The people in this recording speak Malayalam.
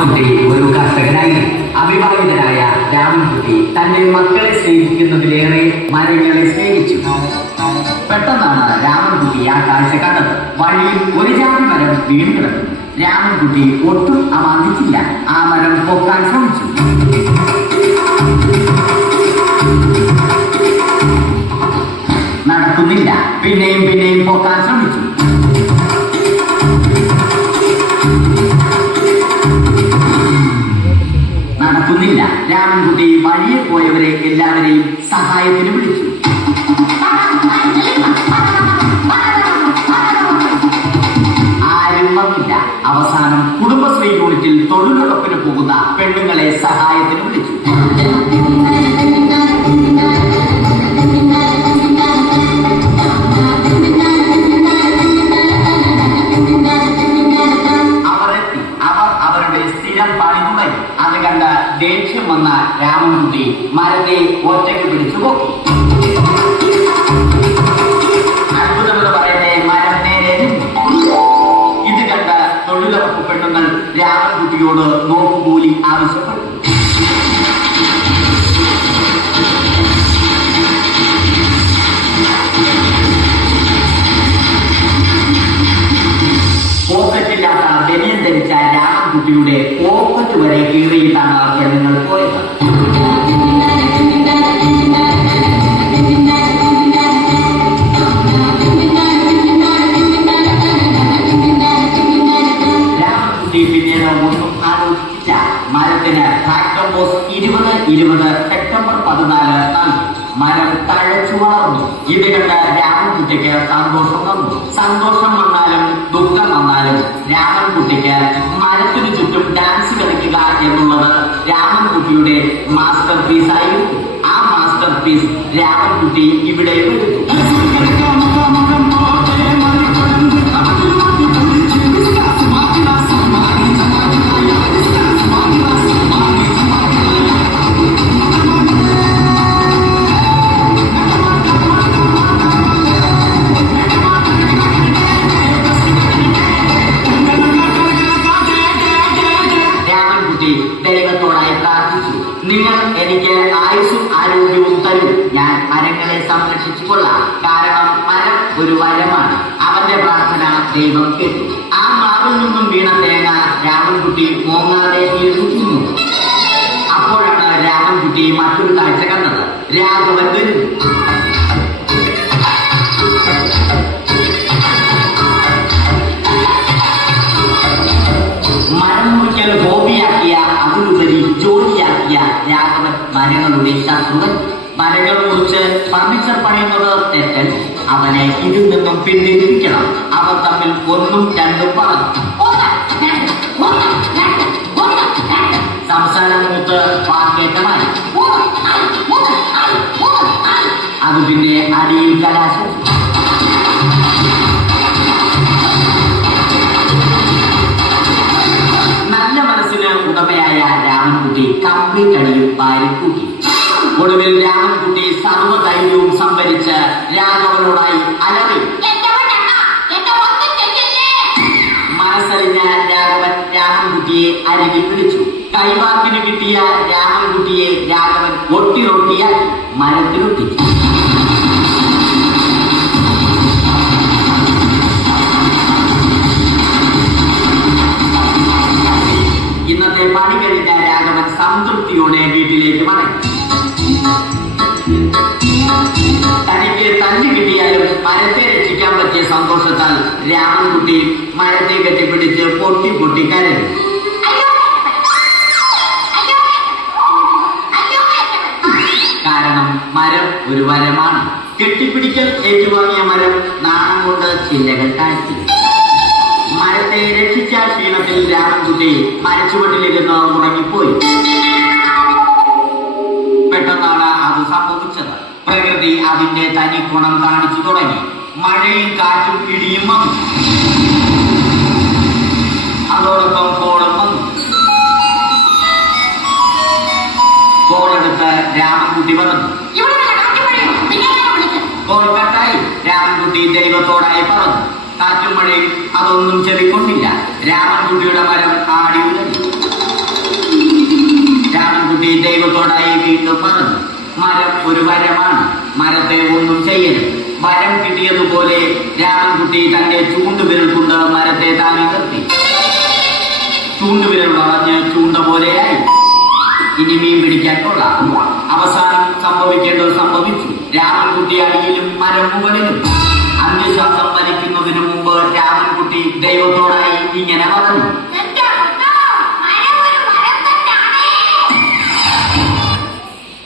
രാമൻകുട്ടി ഒരു കർഷകനായി. അവിവാഹിതനായ രാമൻകുട്ടി തന്റെ മക്കളെ സ്നേഹിക്കുന്നതിലേറെ മരങ്ങളെ സ്നേഹിച്ചു. പെട്ടെന്നാണ് രാമൻകുട്ടി ആ കാഴ്ച കണ്ടത്. വഴിയിൽ ഒരു ജാതി മരം വീണ് കിടക്കുന്നു. രാമൻകുട്ടി ഒട്ടും അമാന്തിച്ചില്ല. ആ മരം പൊക്കാൻ ശ്രമിച്ചു. നടക്കുന്നില്ല. പിന്നെയും പിന്നെയും പൊക്കാൻ ശ്രമിച്ചു. നടക്കുന്നില്ല. രാമൻകുട്ടി വഴിയെ പോയവരെ എല്ലാവരെയും സഹായത്തിന് വിളിച്ചു. ആരും വന്നില്ല. അവസാനം കുടുംബശ്രീ യൂണിറ്റിൽ തൊഴിലുറപ്പിന് പോകുന്ന പെണ്ണുങ്ങളെ സഹായത്തിന് വിളിച്ചു. അത് കണ്ട ദേഷ്യം വന്ന രാമൻകുട്ടി മരത്തെ ഒറ്റയ്ക്ക് പിടിച്ചു പോക്കി. അത്ഭുതമെന്ന് പറയട്ടെ, മരം നേരെ. ഇത് കണ്ട തൊഴിലുറപ്പ് പെണ്ണുങ്ങൾ രാമൻകുട്ടിയോട് നോക്കുകൂലി ആവശ്യപ്പെട്ടു. പോക്കറ്റില്ലാത്ത ബനിയൻ ധരിച്ച രാമൻകുട്ടിയുടെ പോക്കറ്റ് വരെ കീറിയിട്ടാണ് ജനങ്ങൾ പോയത്. രാമൻകുട്ടി പിന്നീട് ഒന്നും ആലോചിച്ചില്ല. മരത്തിന് ട്രാക്ടർ ബോസ് 2020 സെപ്റ്റംബർ 14 നൽകി. മരം തഴച്ചു വളർന്നു. ഇത് കണ്ട രാമൻകുട്ടിക്ക് സന്തോഷം വന്നു. സന്തോഷം വന്നാലും ദുഃഖം വന്നാലും രാമൻകുട്ടിക്ക് മരത്തിനു ചുറ്റും ഡാൻസ് കളിക്കുക എന്നുള്ളത് രാമൻകുട്ടിയുടെ മാസ്റ്റർ പീസ് ആയിരുന്നു. ആ മാസ്റ്റർ പീസ് രാമൻകുട്ടി ഇവിടെ എടുത്തു. ദൈവത്തോടായി പ്രാർത്ഥിച്ചു. നിങ്ങൾ എനിക്ക് ആയുസ്സും ആരോഗ്യവും തരും. ഞാൻ മരങ്ങളെ സംരക്ഷിച്ചു കൊള്ളാം. കാരണം മരം ഒരു വരമാണ്. അവന്റെ പ്രാർത്ഥന ദൈവം കേട്ടു. ആ മാവിൽ നിന്നും വീണ തേങ്ങ രാമൻകുട്ടി മോങ്ങാതെ തിന്നു. അപ്പോഴാണ് രാമൻകുട്ടി മറ്റൊരു കാഴ്ച കണ്ടത്. രാഘവൻ വരുന്നു. മരം മുറിക്കൽ ഹോബിയാക്കിയ, അതിലുപരി ജോലിയാക്കിയ രാഘവൻ മരങ്ങളുടെ ശത്രുവൻ. മരങ്ങൾ മുറിച്ച് ഫർണിച്ചർ പണിയുന്നത് തെറ്റൻ. അവനെ ഇതിൽ നിന്നും പിന്തിരിപ്പിക്കണം. അവർ തമ്മിൽ ഒന്നും രണ്ടും പറഞ്ഞു. സംസാരം മൂത്ത് വാക്കേറ്റമായി. അത് പിന്നെ അടിയിൽ കലാശം. നല്ല മനസ്സിന് ഉടമയായ രാമൻകുട്ടി കംപ്ലീറ്റ് അടിയും വാരിക്കൂട്ടി. ഒടുവിൽ രാമൻകുട്ടി സർവ്വധൈര്യവും സംഭരിച്ച് രാഘവനോടായി അലറി. മനസ്സറിഞ്ഞ രാഘവൻ രാമൻകുട്ടിയെ അരികിൽ പിടിച്ചു. കൈവാക്കിന് കിട്ടിയ രാമൻകുട്ടിയെ രാഘവൻ ഒട്ടിയാക്കി മരത്തിലൊട്ടിച്ചു. ഇന്നത്തെ പണി കഴിഞ്ഞ രാഘവൻ സംതൃപ്തിയോടെ വീട്ടിലേക്ക് മടങ്ങി. തനിക്ക് തല്ല് കിട്ടിയാലും മരത്തെ രക്ഷിക്കാൻ പറ്റിയ സന്തോഷത്താൽ രാമൻകുട്ടി മരത്തെ കെട്ടിപ്പിടിച്ച് പൊട്ടി കരഞ്ഞു. കാരണം മരം ഒരു വരമാണ്. കെട്ടിപ്പിടിക്കൽ ഏറ്റുവാങ്ങിയ മരം നാണം കൊണ്ട് ചില്ലകൾ താഴ്ത്തി. മരത്തെ രക്ഷിച്ച ക്ഷീണത്തിൽ രാമൻകുട്ടി മരച്ചുവട്ടിലിരുന്ന് ഉറങ്ങിപ്പോയി. പെട്ടെന്നാണ് അത് സംഭവിച്ചത്. പ്രകൃതി അതിന്റെ തനിക്കുണം കാണിച്ചു തുടങ്ങി. മഴയും കാറ്റും ഇടിയും വന്നു. അതോടൊപ്പം കോളും വന്നു. കോളെടുത്ത് രാമൻകുട്ടി പറഞ്ഞു. കോൾ കട്ടായി. രാമൻകുട്ടി ദൈവത്തോടായി പറഞ്ഞു. കാറ്റും മഴയും അതൊന്നും ചെവിക്കൊണ്ടില്ല. രാമൻകുട്ടിയുടെ മരം ആടി ഉലഞ്ഞു. ഒരു വരമാണ്. മരത്തെ ഒന്നും ചെയ്യരുത്. വരം കിട്ടിയതുപോലെ രാമൻകുട്ടി തന്റെ ചൂണ്ടുവിരൽ കൊണ്ട് മരത്തെ താങ്ങി നിർത്തി. ചൂണ്ടുവിരൽ വളഞ്ഞ് ചൂണ്ട പോലെയായി. ഇനി മീൻ പിടിക്കാൻ കൊള്ളാം. അവസാനം സംഭവിക്കേണ്ടത് സംഭവിച്ചു. രാമൻകുട്ടി അടിയിലും മരം മുകളിലും. അന്ത്യശ്വാസം വലിക്കുന്നതിനു മുമ്പ് രാമൻകുട്ടി ദൈവത്തോടായി ഇങ്ങനെ പറഞ്ഞു: